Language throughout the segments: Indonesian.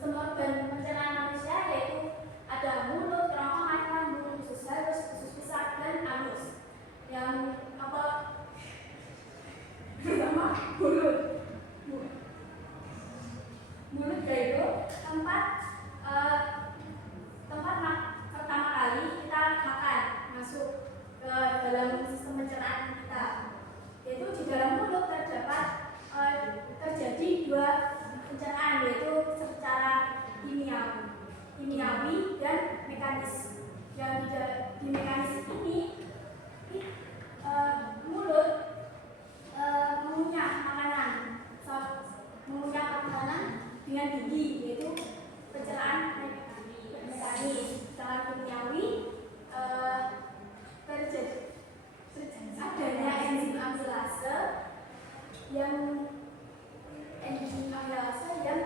sistem organ pencernaan manusia, yaitu ada mulut, kerongkongan, lambung, usus halus, usus besar, dan anus. Yang pertama mulut. Mulut yaitu tempat pertama kali kita makan masuk ke dalam sistem pencernaan kita. Yaitu di dalam mulut terdapat terjadi dua pencernaan, yaitu secara kimiawi dan mekanis. Yang di mekanis ini mulut mengunyah makanan dengan gigi, yaitu pencernaan mekanis. Secara kimiawi terjadi adanya enzim amilase yang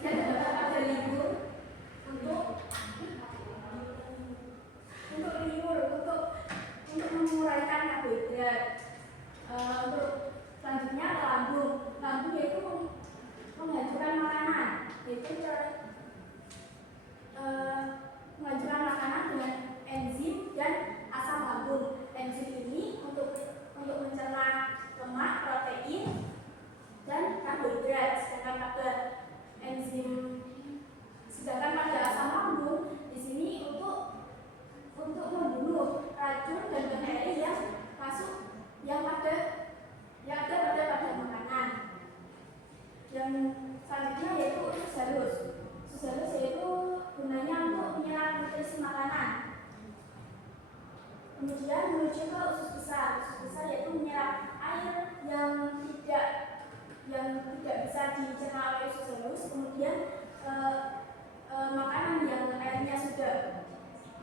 ada liur untuk menguraikan karbohidrat. Untuk selanjutnya lambung yaitu menghancurkan makanan, yaitu menghancurkan makanan dengan enzim dan asam lambung. Enzim ini untuk mencerna lemak, protein, dan karbohidrat. Sedangkan pada asam lambung di sini untuk membunuh racun dan bakteri yang ada pada makanan. Yang selanjutnya yaitu usus halus. Usus halus yaitu gunanya untuk menyerap nutrisi makanan. Kemudian menuju ke usus besar. Usus besar yaitu menyerap air yang tidak bisa dicerna oleh usus halus. Kemudian makanan yang airnya sudah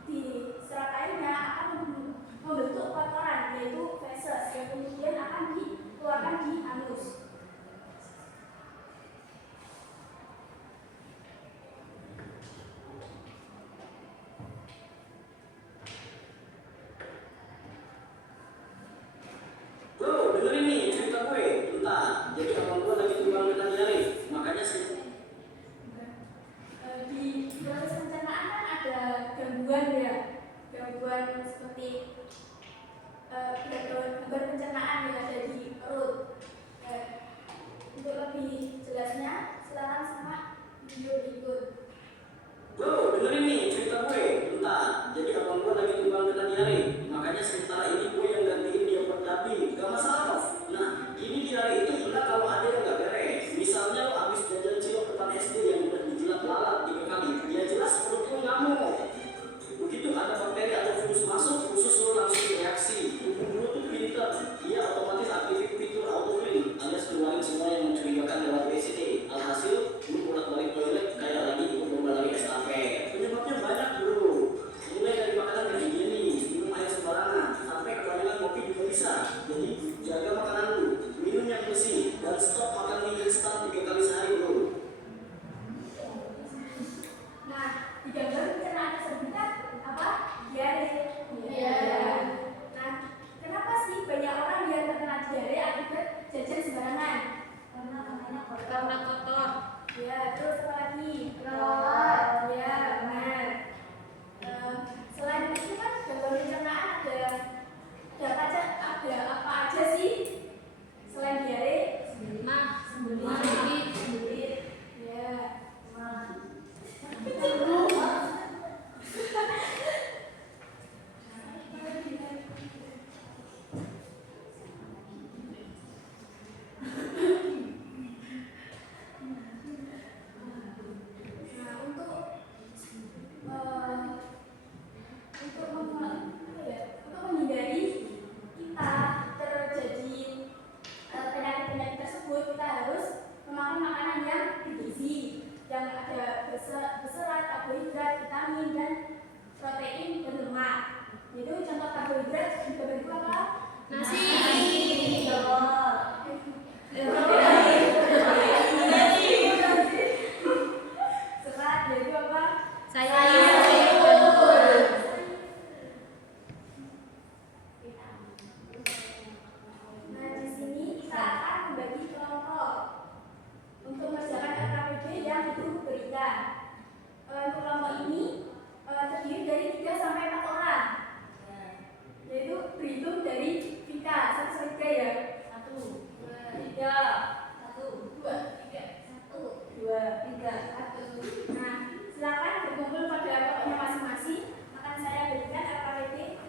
diserap airnya akan membentuk kotoran, yaitu feses, yang kemudian akan dikeluarkan di anus. Bro, dengerin nih cerita gue. Bentar, jadi abang gue lagi terbang kena diare, makanya sih. Di proses pencernaan kan ada gangguan seperti gangguan pencernaan yang ada di perut. Untuk lebih jelasnya, silakan simak video berikut. Bro, dengerin nih cerita gue. Bentar, jadi abang gue lagi terbang kena diare, makanya sementara ini gue yang gantiin dia buat tapi gak masalah. Nah, ini diare itu gila kalau ada yang gak beres. Misalnya lo abis jajan cilok depan SD yang udah dijilat lalat 3 kali, ya jelas perut lo ngamuk. Begitu ada bakteri atau virus masuk, usus lo langsung reaksi. Tubuh lo tuh pinter, dia otomatis aktifin fitur autoclean alias keluarin semua yang mencurigakan lewat WCT. Alhasil, lo bolak-balik toilet kayak lagi ikut lomba lari estafet. Penyebabnya banyak bro, mulai dari makanan gak higienis, minum air sembarangan, sampai kebanyakan kopi juga bisa. Jadi jaga makanan lu, minum yang bersih, dan stop makan mie instan 3 kali sehari bro. Nah, di gambar pencernaan tersebut kan apa? Diare. Nah, kenapa sih banyak orang yang terkena diare akibat jajan sembarangan? Karena kotor. Ya, terus apa lagi? Kelelawar. Ya, benar. Selain itu kan gangguan pencernaan ada apa aja sih? Selain diare? Sembelit. Ya. Untuk menghindari kita terjadi penyakit-penyakit tersebut, kita harus memakan makanan yang bergizi, yang ada berserat, karbohidrat, vitamin, dan protein dan lemak. Jadi contoh karbohidrat juga berupa apa? Nasi. Serat yaitu apa? Sayur. Nah, di sini kita akan membagi kelompok untuk mengerjakan LKPD yang itu Nah, silakan berkumpul pada pokoknya masing-masing. Akan saya berikan LKPD 1,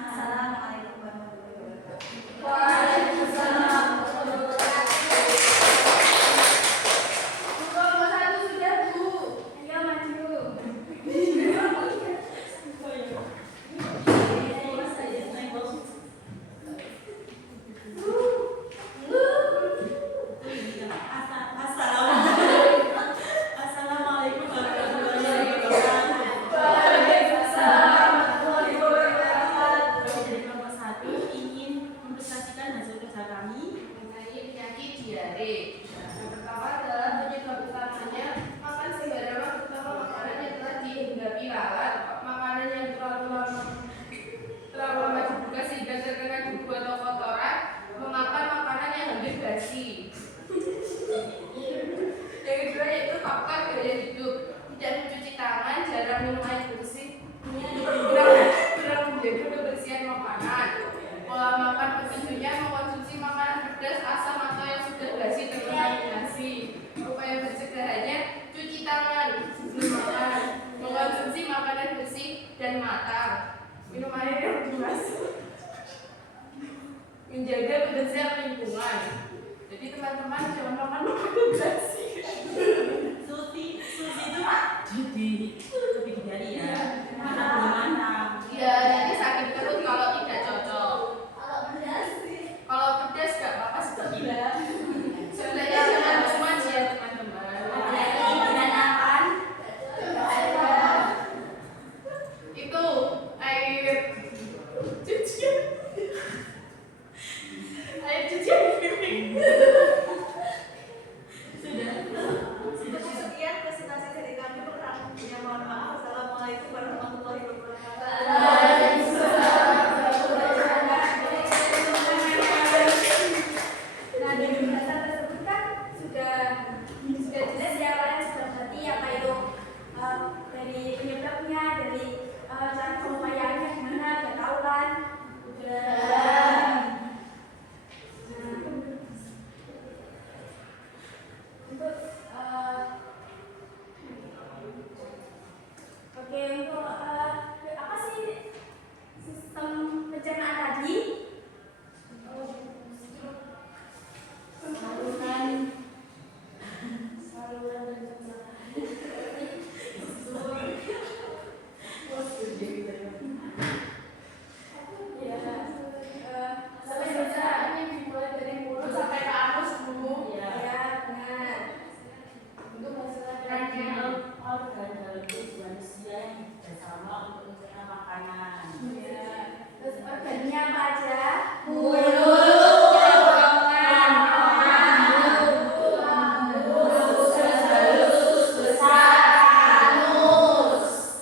Assalamualaikum warahmatullahi wabarakatuh. pelajaran kami mengenai penyakit diare. Yang pertama adalah penyebab utamanya makan sembarangan, terutama makanan yang telah dihinggapi lalat, makanan yang terlalu lama dibuka sehingga terkena debu atau kotoran, memakan makanan yang hampir basi. Yang kedua yaitu faktor gaya hidup, tidak mencuci tangan, jarang minum air bersih, kurang menjaga kebersihan makanan. Pola makan petunjuknya mengkonsumsi makanan pedas, asam atau yang sudah basi terkontaminasi. Upaya pencegahannya cuci tangan sebelum makan, mengkonsumsi makanan bersih dan matang, minum air yang dimasak, menjaga kebersihan lingkungan. Jadi teman-teman jangan makan makanan basi. Susi itu lebih dari ya mana gimana Ya, nanti sakit perut kalau tidak cocok. Kalau pedas gak apa-apa sebenarnya. Sebenarnya jangan muach ya teman-teman. Itu air cucian. Air cucian piring. sekian presentasi dari kami kurang punya mohon maaf. Assalamualaikum warahmatullahi wabarakatuh. Nah, dari penjelasan tersebut kan sudah jelas ya, kalian sudah mengerti apa itu dari penyebabnya, dari cara pengupayaannya gimana, udah tahu kan? Udah. Untuk oke, untuk apa sih sistem pencernaan tadi? Saluran dan sampai pencernaan yang dimulai dari mulut sampai ke anus, Bu. Ya, benar. Untuk masalah keranjang. Organ dalam tubuh manusia yang bersama untuk mencerna makanan. Ya. Terus organnya apa aja?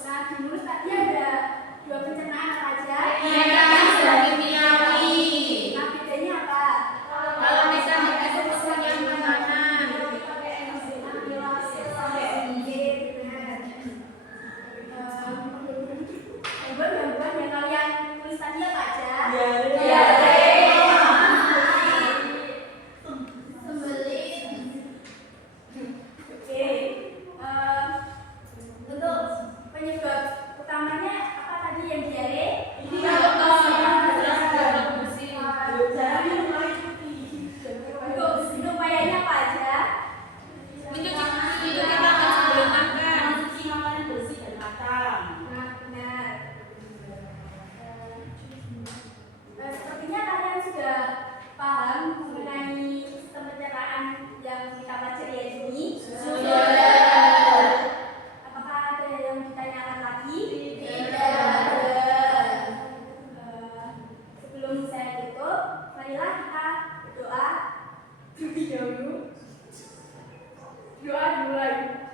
Nah, di mulut tadi ada dua pencernaan apa aja? Nah, bedanya apa? Kalau misalnya itu pertanyaan makanan. Gangguan yang kalian tulis tadi apa aja? Oke. Untuk penyebab utamanya apa tadi yang diare? Untuk upayanya apa aja? Mencuci makanan bersih dan matang. Nah, benar. Sepertinya kalian sudah paham mengenai sistem pencernaan yang kita pelajari hari ini. Apakah ada yang ditanyakan lagi? Sebelum saya tutup, marilah kita berdoa terlebih dahulu. Doa dimulai.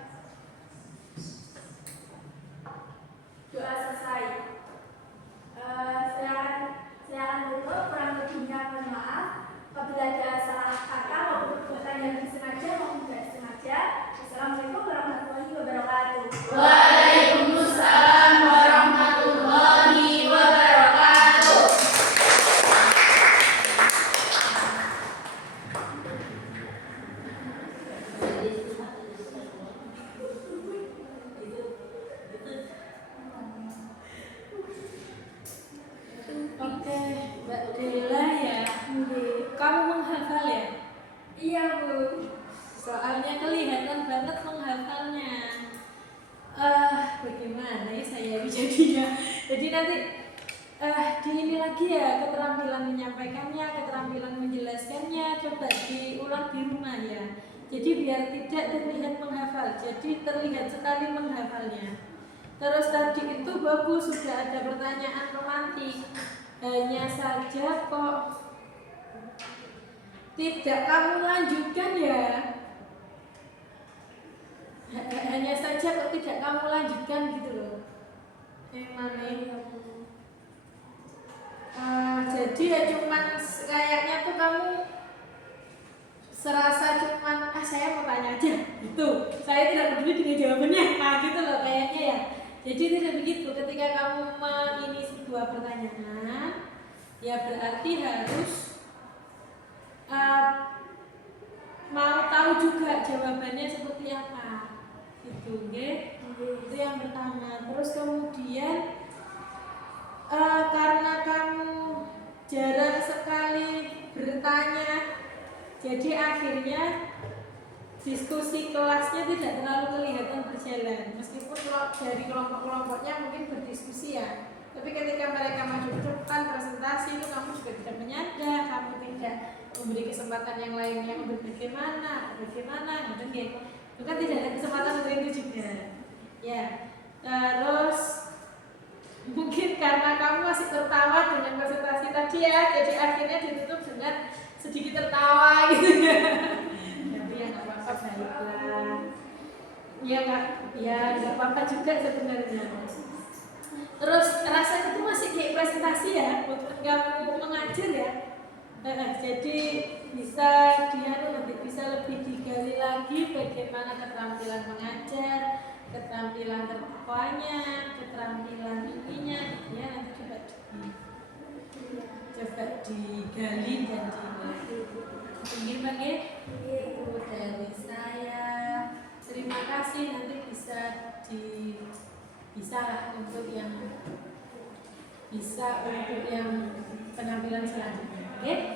Doa selesai. Silakan tutup, kurang lebihnya mohon maaf. Apabila ada salah kata maupun perbuatan yang disengaja maupun tidak disengaja. Assalamualaikum warahmatullahi wabarakatuh. Waalaikumsalam warahmatullahi wabarakatuh. Oke, Mbak Dela ya. Kamu menghafal ya? Iya, Bu. Soalnya kelihatan banget menghafalnya. Bagaimana ya saya jadinya? Jadi nanti di ini lagi ya, keterampilan menyampaikannya, keterampilan menjelaskannya, coba diulang di rumah ya. Jadi biar tidak terlihat menghafal, jadi terlihat sekali menghafalnya. Terus tadi itu bagus, sudah ada pertanyaan romantis. Hanya saja kok tidak kamu lanjutkan ya. Hanya saja kok tidak kamu lanjutkan gitu loh. Jadi ya cuman kayaknya tuh kamu serasa cuman saya mau tanya aja gitu. Saya tidak peduli dengan jawabannya. Nah gitu loh kayaknya ya. Jadi tidak begitu. Ketika kamu ini sebuah pertanyaan, ya berarti harus mau tahu juga jawabannya seperti apa. Gitu, okay? Itu yang pertama. Terus kemudian karena kamu jarang sekali bertanya, jadi akhirnya diskusi kelasnya tidak terlalu kelihatan berjalan. Meskipun dari kelompok-kelompoknya mungkin berdiskusi ya, tapi ketika mereka maju ke depan presentasi itu kamu juga tidak menyadar, kamu tidak memberi kesempatan yang lainnya untuk bagaimana, gitu. Bukan tidak ada kesempatan untuk itu juga. Ya, terus mungkin karena kamu masih tertawa dengan presentasi tadi ya, jadi akhirnya ditutup dengan sedikit tertawa gitu ya. Tapi ya nggak apa-apa, baiklah. Ya nggak apa-apa juga sebenarnya. Terus rasanya itu masih kayak presentasi ya, waktu kamu mengajar ya. Jadi bisa bisa lebih digali lagi bagaimana keterampilan mengajar, keterampilan tertawanya, keterampilan ininya, gitu ya. Nanti coba digali dan digali lagi. Itu dari saya. Terima kasih. Nanti bisa untuk yang penampilan selanjutnya. Oke?